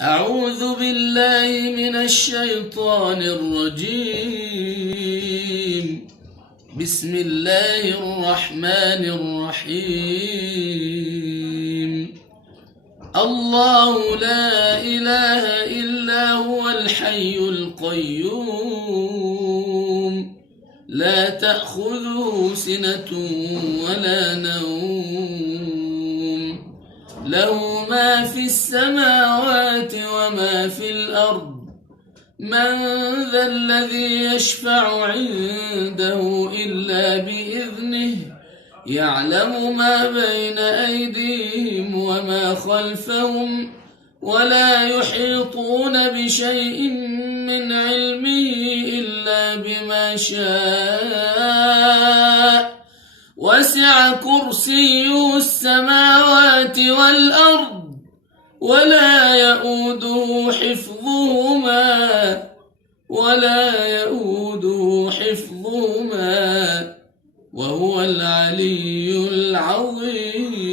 أعوذ بالله من الشيطان الرجيم. بسم الله الرحمن الرحيم. الله لا إله إلا هو الحي القيوم، لا تأخذه سنة ولا نوم، له ما في السماوات وما في الأرض. من ذا الذي يشفع عنده إلا بإذنه، يعلم ما بين أيديهم وما خلفهم، ولا يحيطون بشيء من علمه إلا بما شاء. وسع كرسيه السماوات والأرض، ولا يؤوده حفظهما وهو العلي العظيم.